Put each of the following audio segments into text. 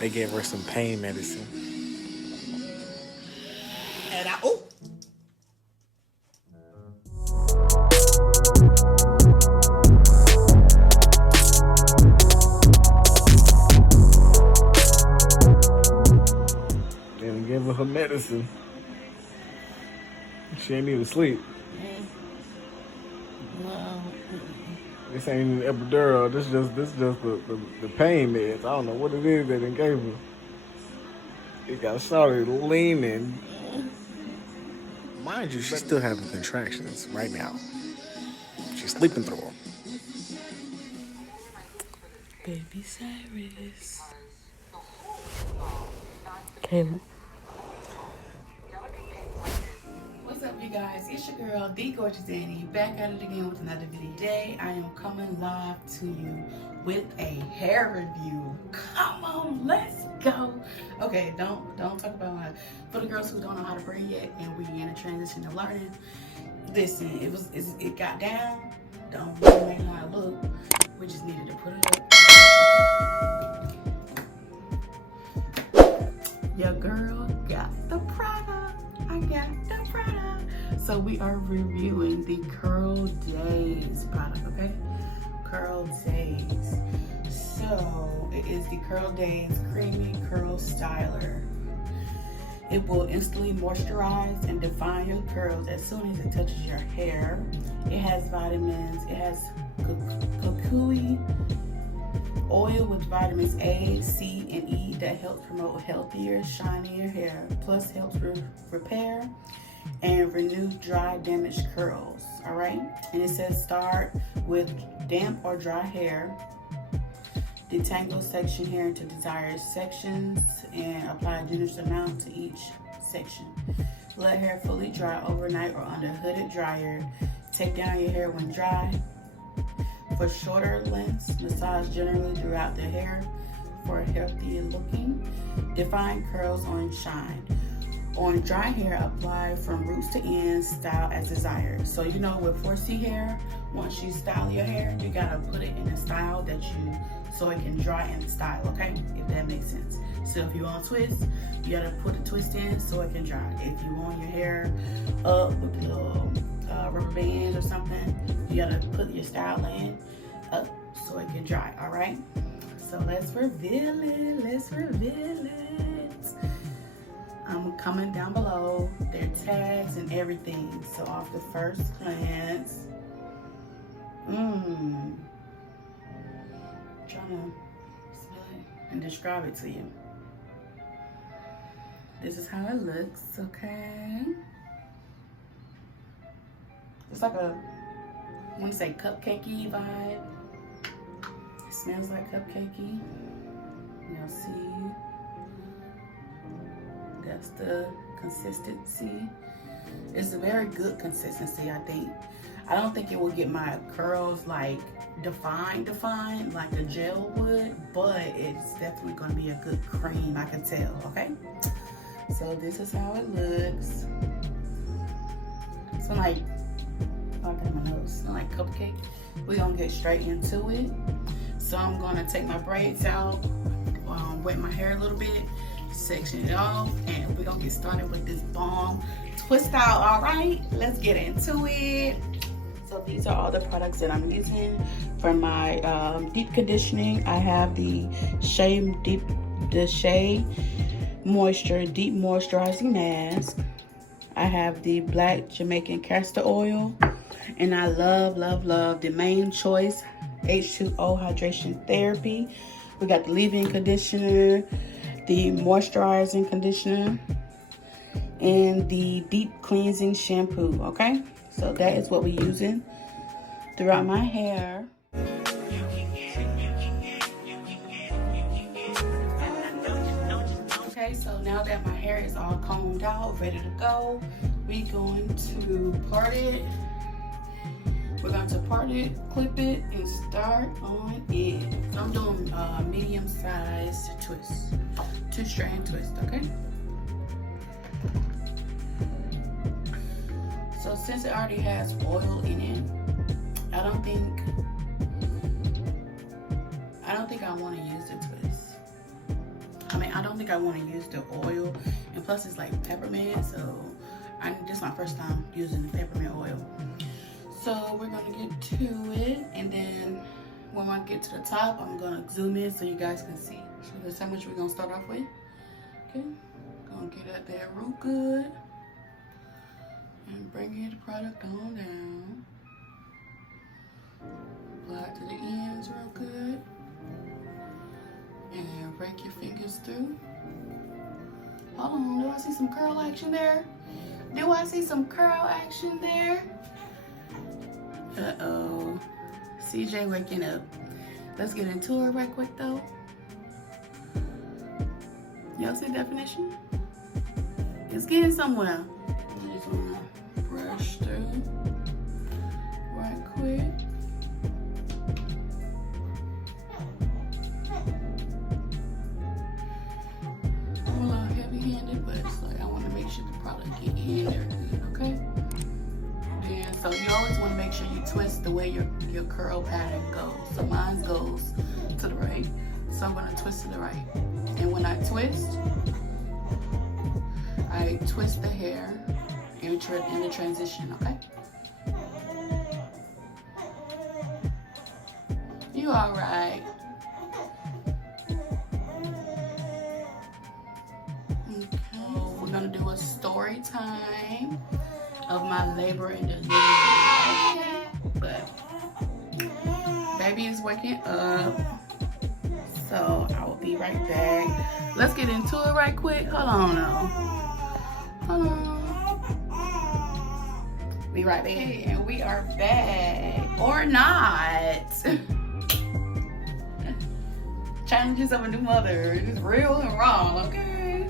They gave her some pain medicine. And Didn't give her medicine. She ain't even sleep. well, This ain't an epidural. This just the pain meds. I don't know what it is that they gave her. It got started leaning. Mind you, she's still having contractions right now. She's sleeping through them. baby Cyrus. Caleb. What's up, you guys? It's your girl, the gorgeous DANII, back at it again with another video. Today, I am coming live to you with a hair review. Come on, let's go. Okay, don't talk about my, for the girls who don't know how to braid yet, and we in a transition of learning. Listen, it got down. Don't really know how it look. We just needed to put it up. Your girl got the product. I got the product. So we are reviewing the Curl Daze product, okay? Curl Daze. So it is the Curl Daze Creamy Curl Styler. It will instantly moisturize and define your curls as soon as it touches your hair. It has vitamins. It has cocoa oil with vitamins A, C, and E that helps promote healthier, shinier hair, plus helps repair and renew dry, damaged curls, all right? And it says start with damp or dry hair, detangle section hair into desired sections, and apply a generous amount to each section. Let hair fully dry overnight or under hooded dryer. Take down your hair when dry. For shorter lengths, massage generally throughout the hair for a healthier looking. Define curls on shine. On dry hair, apply from roots to ends, style as desired. So you know with 4C hair, once you style your hair, you gotta put it in a style that so it can dry and style, okay? If that makes sense. So if you want to twist, you gotta put a twist in so it can dry. If you want your hair up with a little rubber band or something, you gotta put your style in up so it can dry, all right? So let's reveal it, I'm coming down below, their tags and everything. So off the first glance, trying to smell it and describe it to you. This is how it looks, okay? It's like I want to say cupcakey vibe. It smells like cupcakey. You'll see. That's the consistency. It's a very good consistency, I think. I don't think it will get my curls like defined like the gel would, but it's definitely going to be a good cream, I can tell, okay? So this is how it looks. So like, I got my nose, smell like cupcake. We're gonna get straight into it. So I'm gonna take my braids out, wet my hair a little bit, section it off, and we're gonna get started with this bomb twist out. All right, let's get into it. So these are all the products that I'm using for my deep conditioning. I have the Shea Moisture Deep Moisturizing Mask. I have the Black Jamaican Castor Oil, and I love the Main Choice H2O Hydration Therapy. We got the leave-in conditioner, the moisturizing conditioner, and the deep cleansing shampoo, okay? So that is what we're using throughout my hair. Okay, so now that my hair is all combed out, ready to go, we're going to part it. We're going to part it, clip it, and start on it. I'm doing a medium-sized twist, 2-strand twist, okay? So since it already has oil in it, I don't think I want to use the twist. I mean, I don't think I want to use the oil, and plus it's like peppermint, so this is my first time using the peppermint oil. So we're gonna get to it, and then when I get to the top, I'm gonna zoom in so you guys can see. So that's how much we're gonna start off with. Okay, gonna get at that real good, and bring the product on down. Apply it to the ends real good, and then rake your fingers through. Hold on, do I see some curl action there? Do I see some curl action there? Uh-oh, CJ waking up. Let's get into it right quick though. Y'all see definition? It's getting somewhere. I just wanna brush through right quick. I'm a little heavy-handed, but it's like I want to make sure the product get in there good, okay? And so you always want to make sure you twist the way your curl pattern goes. So mine goes to the right, so I'm gonna twist to the right. And when I twist the hair in the transition, okay? You all right? Okay, we're gonna do a story time of my labor and delivery. But baby is waking up, so I will be right back. Let's get into it right quick. Hold on now. Hold on. Be right back. And we are back. Or not. Challenges of a new mother. It is real and wrong, okay?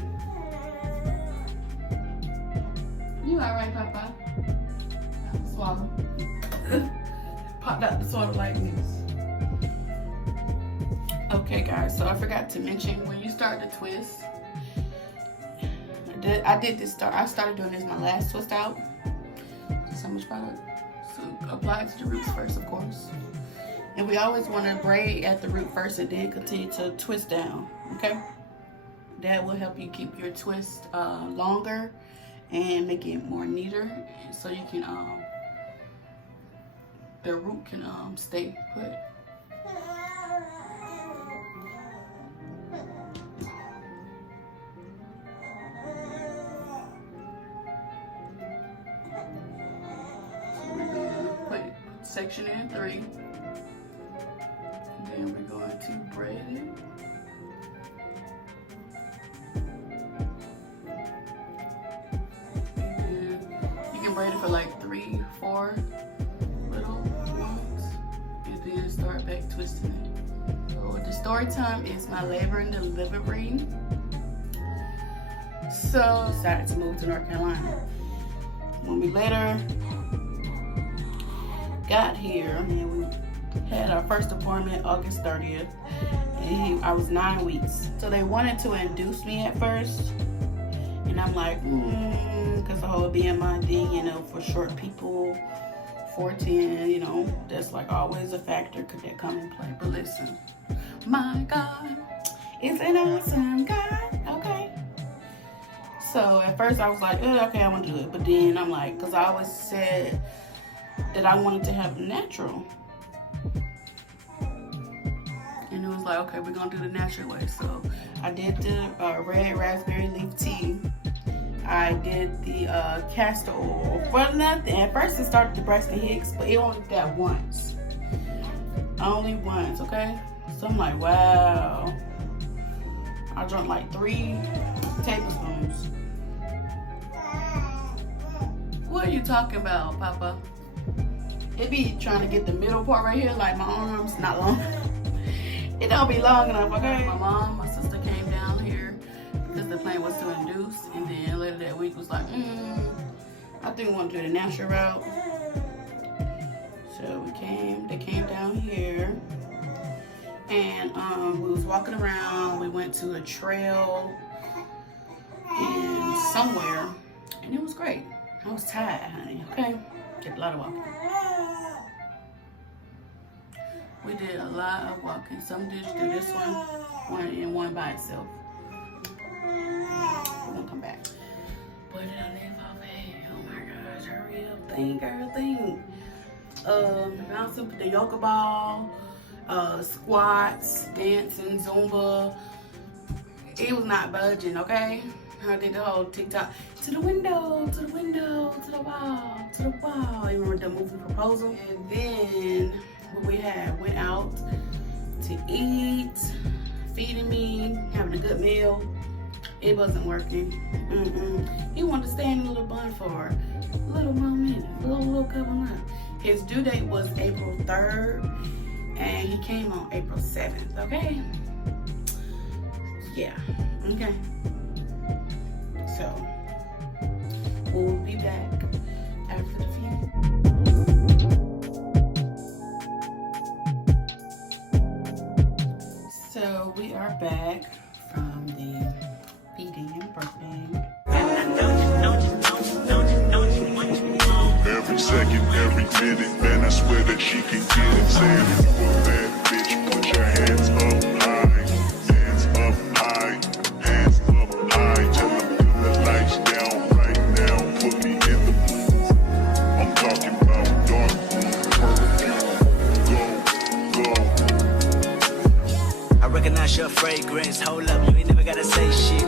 You alright, Papa? Swallow. Popped out the swallow like this. Okay, guys, so I forgot to mention when you start to twist, I started doing this my last twist out. So much product. So apply it to the roots first, of course. And we always want to braid at the root first and then continue to twist down, okay? That will help you keep your twist longer and make it more neater, so you can the root can stay put. So we're gonna put section in 3, and then we're going to braid it. Braid it for like 3, 4 little ones, and then start back twisting it. So the story time is my labor and delivery. So I decided to move to North Carolina. When we later got here, and we had our first appointment August 30th, and I was 9 weeks. So they wanted to induce me at first. And I'm like, because the whole BMI thing, you know, for short people, 4'10", you know, that's like always a factor could that come in play. But listen, my God is an awesome God, okay? So at first I was like, okay, I want to do it. But then I'm like, because I always said that I wanted to have natural. And it was like, okay, we're going to do the natural way. So I did the red raspberry leaf tea. I did the castor oil for nothing. At first it started to breast and hicks, but it only did that once. Only once, okay? So I'm like, wow. I drank like 3 tablespoons. What are you talking about, Papa? It be trying to get the middle part right here, like my arms, not long. It don't be long enough, okay? My mom, my sister came down here because the plan was to induce, and then later that week was like, I think we want to do the natural route. So they came down here, and we was walking around. We went to a trail and somewhere, and it was great. I was tired, honey, okay? Did a lot of walking. We did a lot of walking. Some did do this one and one by itself. We're gonna come back. What did I leave off at? Oh my gosh, hurry up, thing, girl, thing. Bouncing the yoga ball, squats, dancing, Zumba. It was not budging, okay? I did the whole TikTok. To the window, to the window, to the wall, to the wall. You remember the movie Proposal? And then what we had, went out to eat, feeding me, having a good meal. It wasn't working. He wanted to stay in a little bun for a little more minute, a little couple months. His due date was April 3rd, and he came on April 7th, okay? Yeah, okay. So, we'll be back after the few. So, we are back from the feeding and birthday. Every second, every minute, man, I swear that she can get it. Saying if you a bad bitch, put your hands up high. Hands up high, hands up high. Tell them dim the lights down right now. Put me in the booth. I'm talking about dark room, perfume. Go, go. I recognize your fragrance. Hold up, you ain't never gotta say shit.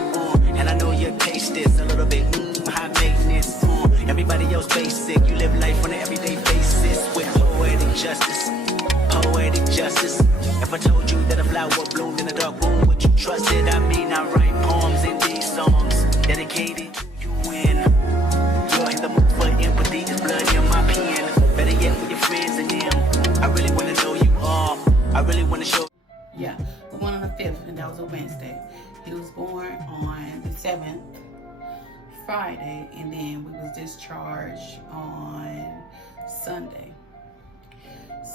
And I know your taste is a little bit high maintenance. Everybody else basic. You live life on an everyday basis with poetic justice. Poetic justice. If I told you that a flower bloomed in a dark room, would you trust it? I mean, I write poems in these songs dedicated to you. And you're in the mood for empathy. It's blood in my pen. Better yet, with your friends and them. I really wanna know you all. I really wanna show. Yeah, the one on the 5th, and that was a Wednesday. He was born on the 7th, Friday, and then we was discharged on Sunday.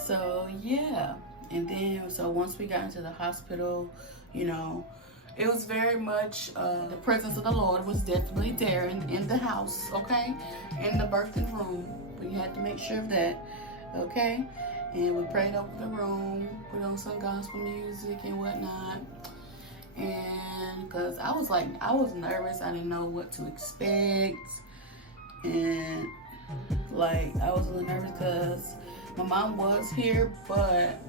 So yeah, and then so once we got into the hospital, you know, it was very much the presence of the Lord was definitely there in the house, okay, in the birthing room. We had to make sure of that, okay. And we prayed over the room, put on some gospel music and whatnot. And because I was nervous, I didn't know what to expect. And like, I was a little nervous because my mom was here, but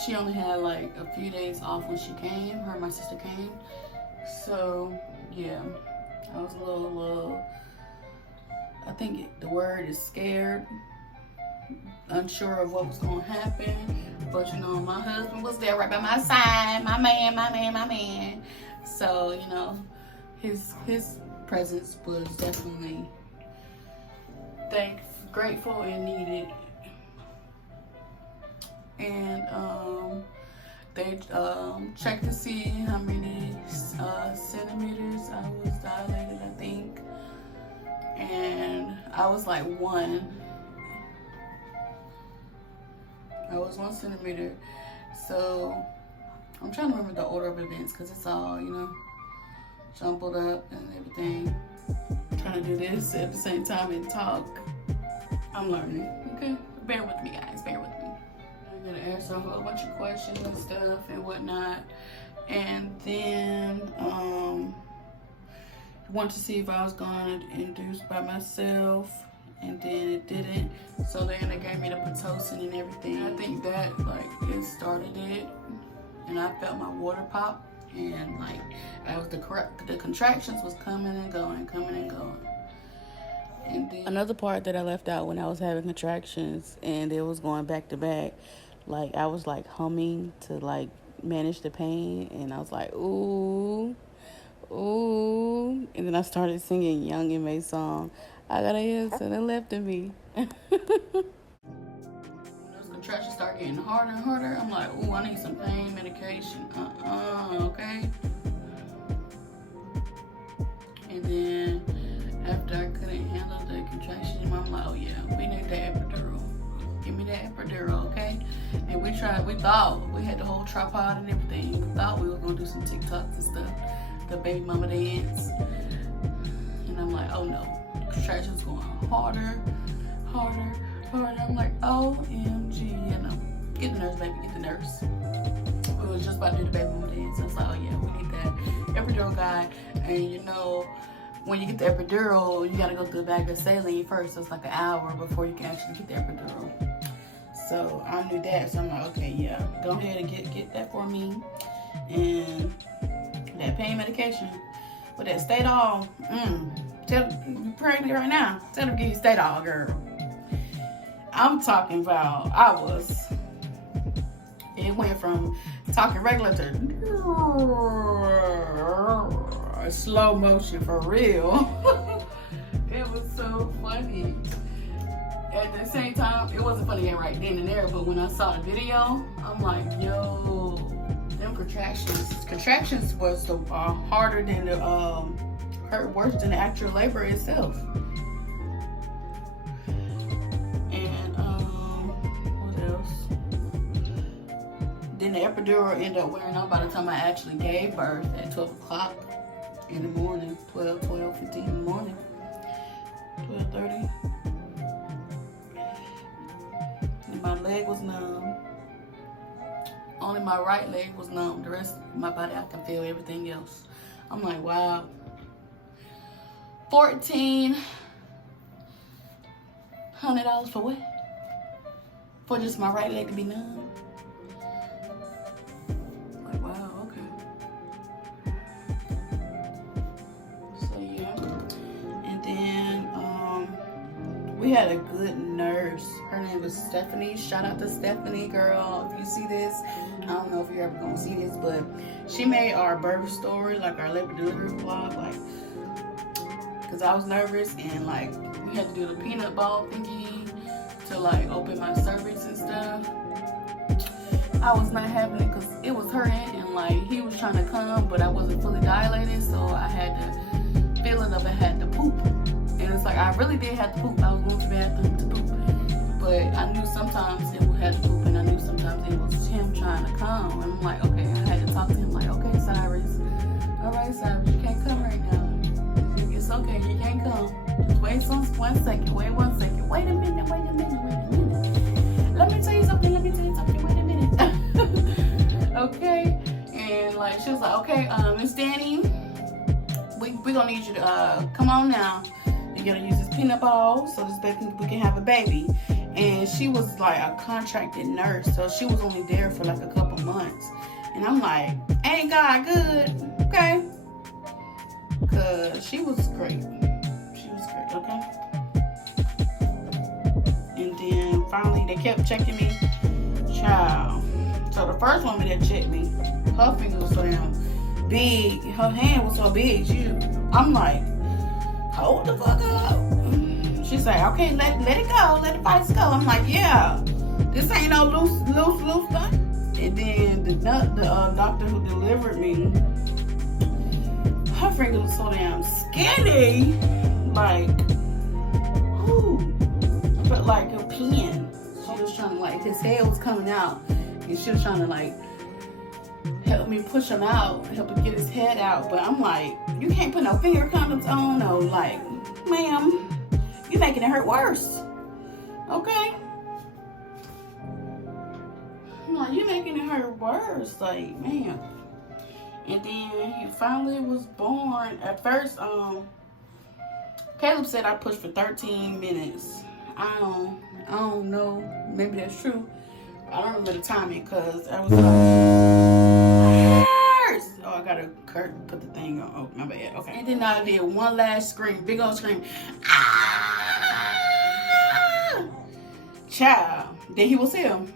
she only had like a few days off when she came. Her and my sister came. So yeah, I was a little I think the word is scared, unsure of what was going to happen. But you know, my husband was there right by my side, my man. So you know, his presence was definitely grateful and needed. And they checked to see how many centimeters I was dilated, I think, and I was like 1. I was 1 centimeter. So I'm trying to remember the order of events because it's all, you know, jumbled up and everything. I'm trying to do this at the same time and talk. I'm learning, okay? Bear with me, guys, bear with me. I'm gonna answer a whole bunch of questions and stuff and whatnot. And then wanted to see if I was going to induce by myself. And then it didn't. So then they gave me the Pitocin and everything. I think that like it started it, and I felt my water pop, and like I was the contractions was coming and going. And then another part that I left out when I was having contractions and it was going back to back, like I was like humming to like manage the pain, and I was like ooh, ooh, and then I started singing Young M.A. song. I got a yes to the left of me. When those contractions start getting harder and harder, I'm like, ooh, I need some pain medication. Okay. And then after I couldn't handle the contractions, I'm like, oh yeah, we need that epidural. Give me that epidural, okay? And we thought, we had the whole tripod and everything. We thought we were gonna do some TikToks and stuff, the baby mama dance. And I'm like, oh no. Contractions going harder. I'm like, OMG, you know, get the nurse, baby, get the nurse. was just about to do the baby mama dance. So I was like, oh yeah, we need that epidural guy. And you know, when you get the epidural, you gotta go through the bag of saline first. So it's like an hour before you can actually get the epidural. So I knew that. So I'm like, okay, yeah, go ahead and get that for me. And that pain medication with that Stay-All. Tell you pregnant right now. Tell them to give you Stay-All, girl. I'm talking about it went from talking regular to slow motion for real. It was so funny. At the same time, it wasn't funny right then and there, but when I saw the video, I'm like, yo, them contractions was so harder than the hurt worse than the actual labor itself. And what else? Then the epidural ended up wearing out by the time I actually gave birth at 12 o'clock in the morning, 12:15 in the morning, 12:30. And my leg was numb. Only my right leg was numb. The rest of my body, I can feel everything else. I'm like, wow. $1,400 for what? For just my right leg to be numb? Like, wow, okay. So yeah. And then we had a good nurse. Her name was Stephanie. Shout out to Stephanie, girl. If you see this, I don't know if you're ever gonna see this, but she made our birth story, like our labor delivery vlog, like, because I was nervous and like we had to do the peanut ball thingy to like open my cervix and stuff. I was not having it because it was hurting and like he was trying to come, but I wasn't fully dilated, so I had the feeling of I had to poop. And it's like I really did have to poop. I was going to the bathroom to poop, but I knew sometimes it would have to poop, and I knew sometimes it was him trying to come. And I'm like, okay, I had to talk to him like, okay, Cyrus, all right, Cyrus, you can't come right now. It's okay, you can't come. Just wait 1 second. Wait 1 second. Wait a minute. Let me tell you something. Wait a minute. Okay. And like she was like, okay, Miss Danny, we gonna need you to come on now. You gotta use this peanut ball so this baby we can have a baby. And she was like a contracted nurse, so she was only there for like a couple months. And I'm like, ain't God good? Okay. Cause she was great. Okay. And then finally they kept checking me. Child. So the first woman that checked me, her finger was so damn big, her hand was so big. I'm like, hold the fuck up. She's like, okay, let it go, let the fights go. I'm like, yeah, this ain't no loose thing. And then the doctor who delivered me, her finger was so damn skinny, like, but like a pin. She was trying to like, his head was coming out, and she was trying to like help me push him out, help him get his head out. But I'm like, you can't put no finger condoms on, no, like, ma'am, you making it hurt worse. Okay? I'm like, you making it hurt worse, like, man. And then he finally was born. At first, Caleb said I pushed for 13 minutes. I don't know. Maybe that's true. I don't remember the timing because I was oh, I gotta put the thing on. Oh, my bad. Okay. And then I did one last scream, big old scream. Ah! Child. Then he was him.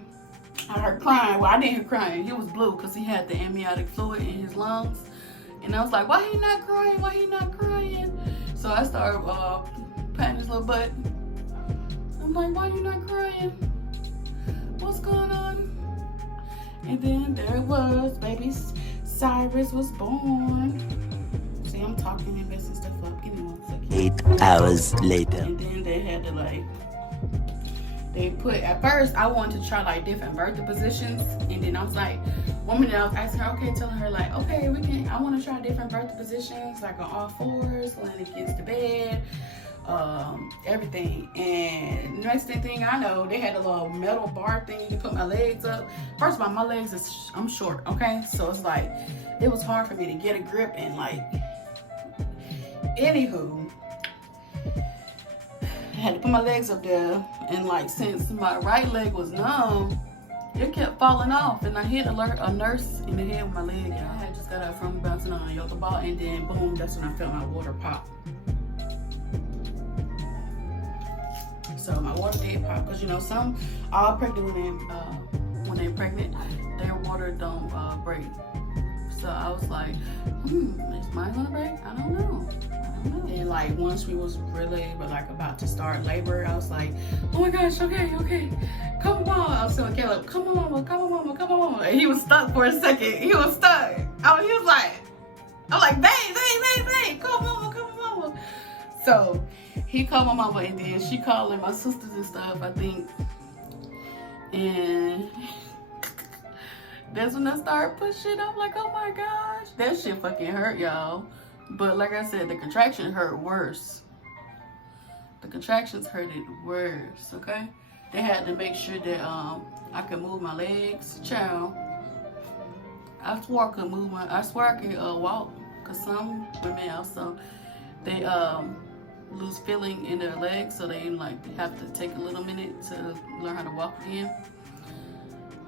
I heard crying. Well, I didn't hear crying. He was blue because he had the amniotic fluid in his lungs. And I was like, why he not crying? Why he not crying? So I started patting his little butt. I'm like, why you not crying? What's going on? And then there it was, baby Cyrus was born. See, I'm talking and messing stuff up. Give me 1 second. 8 hours later. And then they had to like, they put, at first I wanted to try like different birthing positions. And then I was like, one minute I was asking her, okay, telling her like, okay, I want to try different birthing positions, like on all fours, laying against the bed, everything. And next thing I know, they had a little metal bar thing to put my legs up. First of all, my legs I'm short, okay? So it's like, it was hard for me to get a grip and like, anywho, I had to put my legs up there, and like, since my right leg was numb, it kept falling off, and I hit a nurse in the head with my leg. I had just got up from bouncing on a yoga ball, and then boom, that's when I felt my water pop. So my water did pop, because you know, all pregnant women, when they're pregnant, their water don't break. So I was like, is mine gonna break? I don't know. And like, once we was really like about to start labor, I was like, oh my gosh, okay, come on. I was telling Caleb, come on, mama. And he was stuck for a second. He was stuck. He was like, I'm like, babe, come on, mama. So he called my mama, and then she called my sisters and stuff, I think. And that's when I started pushing. I'm like, oh my gosh, that shit fucking hurt, y'all. But like I said, the contraction hurt worse. The contractions hurted worse, okay? They had to make sure that I could move my legs. Child, I swore I could walk. Cause some women also, they lose feeling in their legs, so they like have to take a little minute to learn how to walk again.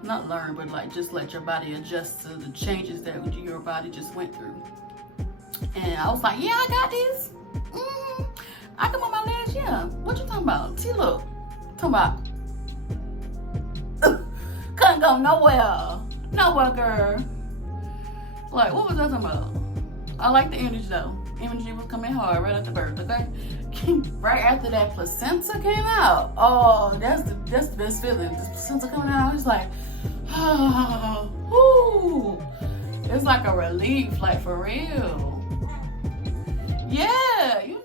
Not learn, but like just let your body adjust to the changes that your body just went through. And I was like, yeah, I got this. I can move my legs, yeah. What you talking about? See, look. Talking about. Couldn't go nowhere. Nowhere, girl. Like, what was I talking about? I like the energy, though. Energy was coming hard right after birth, okay? Right after that placenta came out. Oh, that's the best feeling. The placenta coming out, it's like, oh, whoo. It's like a relief, like for real. Yeah, you know.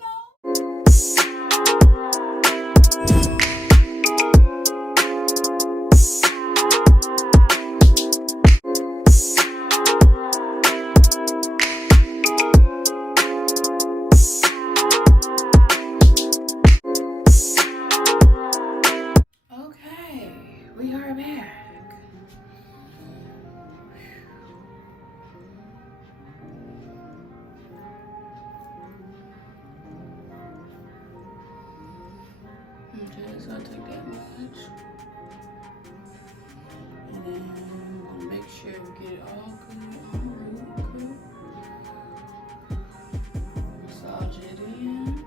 Okay, we are back. Okay, so I take that much, and then I'm gonna make sure we get it all good, massage it in.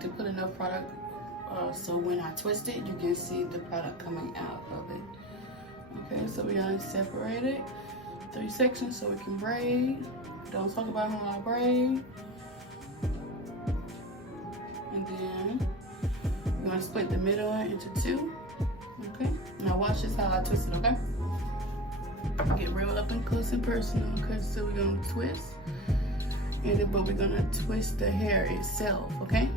To put enough product so when I twist it, you can see the product coming out of it. Okay, so we gotta separate it 3 sections so we can braid. Don't talk about how I braid. And then we're gonna split the middle into 2. Okay, now watch this how I twist it. Okay, get real up and close and personal. Okay, so we're gonna twist. But we're gonna twist the hair itself, okay?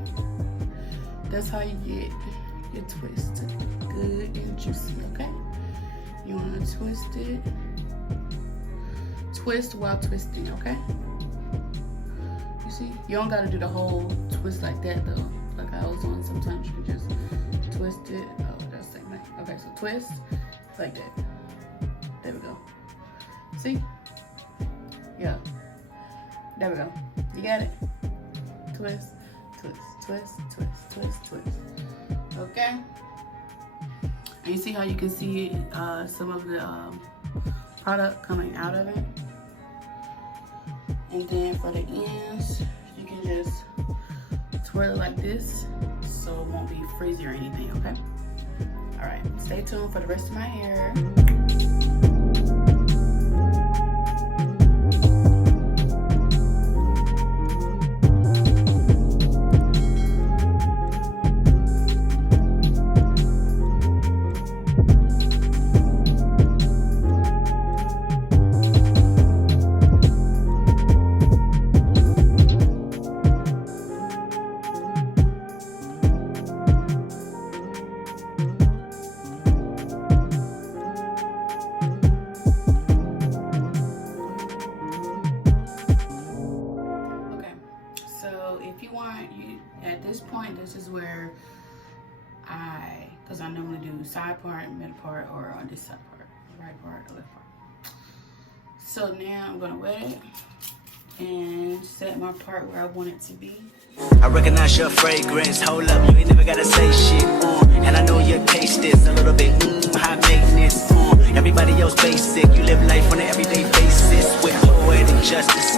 That's how you get your twist good and juicy, okay? You wanna twist it. Twist while twisting, okay? You see? You don't gotta do the whole twist like that though. Like I was doing, sometimes you can just twist it. Oh, that's the same thing. Okay, so twist like that. There we go. See? Yeah. There we go. You got it? Twist, twist, twist, twist, twist, twist. Okay? And you see how you can see some of the product coming out of it? And then for the ends, you can just twirl it like this so it won't be frizzy or anything, okay? Alright, stay tuned for the rest of my hair. if you want, at this point, this is where because I normally do side part, middle part, or on this side part, right part, or left part. So now I'm gonna wet it and set my part where I want it to be. I recognize your fragrance. Hold up, you ain't never gotta say shit. And I know your taste is a little bit high maintenance. Everybody else basic. You live life on an everyday basis with poetic justice.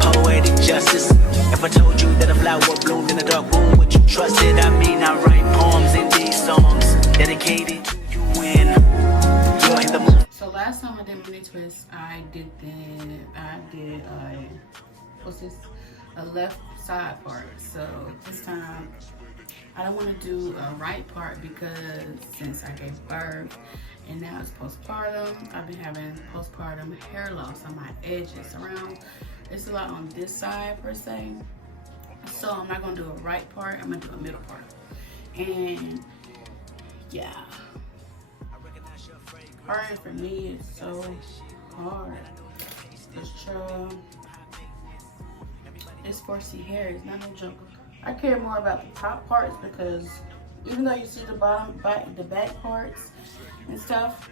Poetic justice. If I told you that a flower bloomed in a dark room, would you trust it? I mean, I write poems in these songs dedicated to you when you're in the mood. So last time I did mini twist, I did a left side part. So this time I don't want to do a right part because since I gave birth and now it's postpartum, I've been having postpartum hair loss on my edges around. It's a lot on this side per se. So I'm not gonna do a right part, I'm gonna do a middle part. And yeah. Part for me is so hard. It's 4C hair, it's not no joke. I care more about the top parts because even though you see the the back parts and stuff,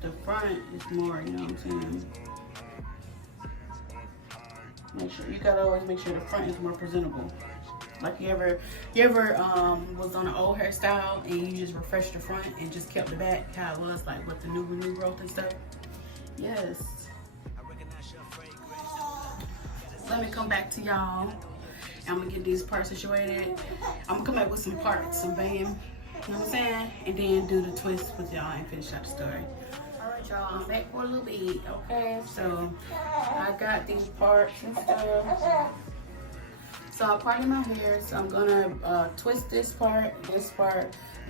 the front is more, you know what I'm saying? You gotta always make sure the front is more presentable. Like you ever was on an old hairstyle and you just refreshed the front and just kept the back how it was, like with the new growth and stuff. Yes. Let me come back to y'all. I'm gonna get these parts situated. I'm gonna come back with some parts, some bam, you know what I'm saying? And then do the twist with y'all and finish up the story. Alright y'all, I'm back for a little bit, okay? So I got these parts and stuff. So I'm parting my hair, so I'm gonna twist this part,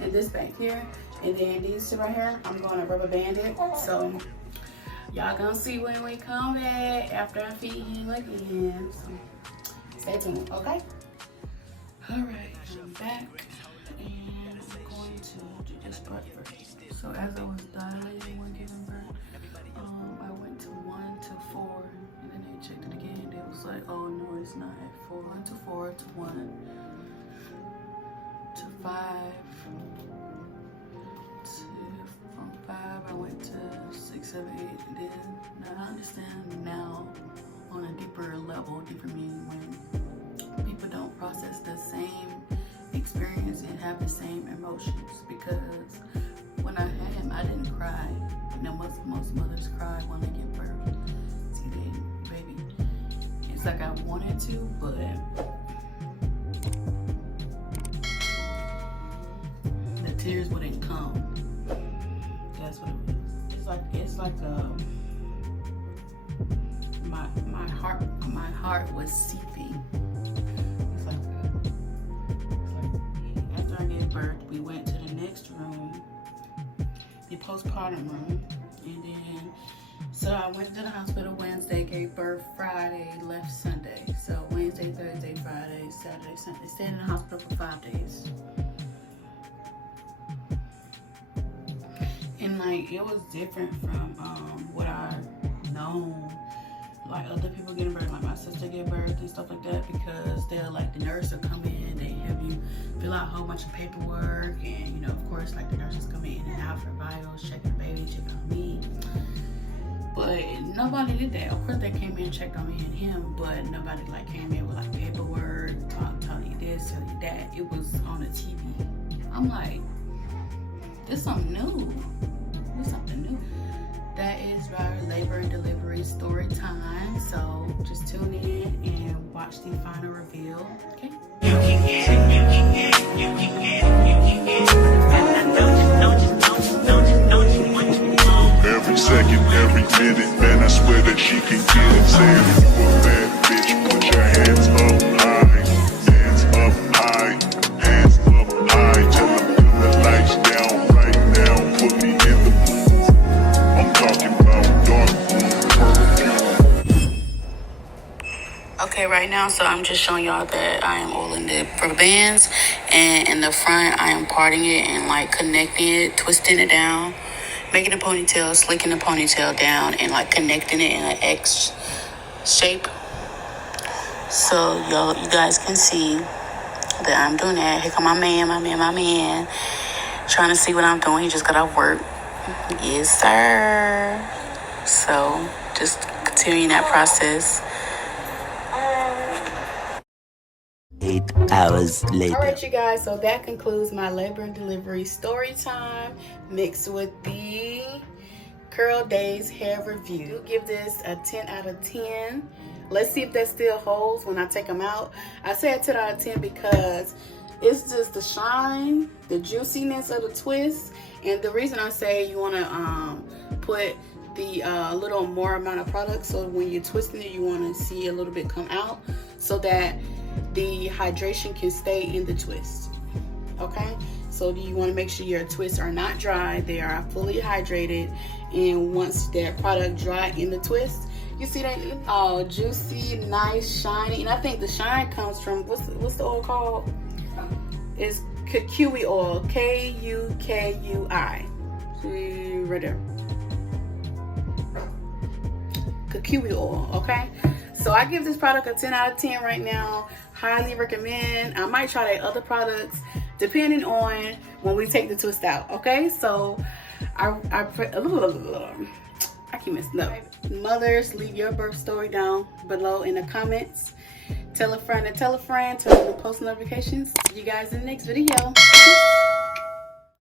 and this back here. And then these two right here, I'm gonna rubber band it. So y'all gonna see when we come back after I feed him again. So stay tuned, okay? Alright, I'm back. And I'm going to do this part first. So as I was dilating when giving birth, I went to 1 to 4, and then they checked it again. They was like, oh no, it's not at 4. 1 to 4 to 1 to 5 from 5 I went to 6, 7, 8, and then now I understand now on a deeper level, deeper meaning when people don't process the same experience and have the same emotions, because when I had him, I didn't cry. You know, most mothers cry when they give birth to their baby. It's like I wanted to, but the tears wouldn't come. That's what it is. It's like my heart was seeping. It's like after I gave birth, we went to the next room, the postpartum room, and then so I went to the hospital Wednesday, gave birth Friday, left Sunday. So Wednesday, Thursday, Friday, Saturday, Sunday. Stayed in the hospital for 5 days. And like it was different from what I've known. Like other people getting birth, like my sister gave birth and stuff like that, because they're like the nurse will come in, they have you fill out a whole bunch of paperwork, and you know, of course, like the nurses come in and out for vitals, checking the baby, checking on me. But nobody did that. Of course, they came in, checked on me and him, but nobody like came in with like paperwork, telling you this, telling you that. It was on the TV. I'm like, this something new. It's something new. That is our labor and delivery story time. So just tune in and watch the final reveal. Okay. Every second, every minute, man, I swear that she can get it. Saying if you a bad bitch, put your hands up high, hands up high, hands up high. Tell them turn the lights down right now, put me in the mood. I'm talking about dark perfume. Okay, right now, so I'm just showing y'all that I am oiling the rubber bands, and in the front, I am parting it and like connecting it, twisting it down, making a ponytail, slicking the ponytail down, and like connecting it in an X shape. So you guys can see that I'm doing that. Here come my man, trying to see what I'm doing. He just got off work. Yes, sir. So just continuing that process. 8 hours later. All right, you guys, so that concludes my labor and delivery story time mixed with the Curl Daze hair review. Give this a 10 out of 10. Let's see if that still holds when I take them out. I say a 10 out of 10 because it's just the shine, the juiciness of the twist. And the reason I say you want to put the little more amount of product, so when you're twisting it, you want to see a little bit come out so that the hydration can stay in the twist. Okay, so you want to make sure your twists are not dry, they are fully hydrated. And once that product dry in the twist, you see that all juicy, nice, shiny. And I think the shine comes from what's the oil called? It's Kukui oil, Kukui. See right there. Kukui oil. Okay, so I give this product a 10 out of 10 right now. Highly recommend. I might try the other products depending on when we take the twist out. Okay, so I keep messing up. Mothers, leave your birth story down below in the comments. Tell a friend to tell a friend. Turn on the post notifications. See you guys in the next video.